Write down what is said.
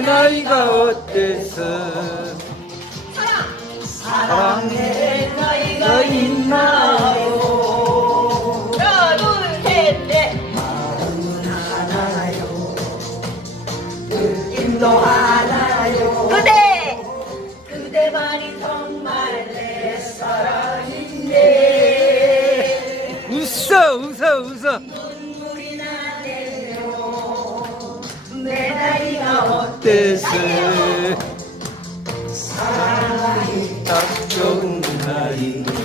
나이가 어때서? 사랑의 나이가 있나요? 하나 둘셋넷. 느낌도 하나요. 그대. 그대만이 정말 내 사랑인데. 웃어 웃어 웃어 뜻을. 사랑이 딱 좋은 나이.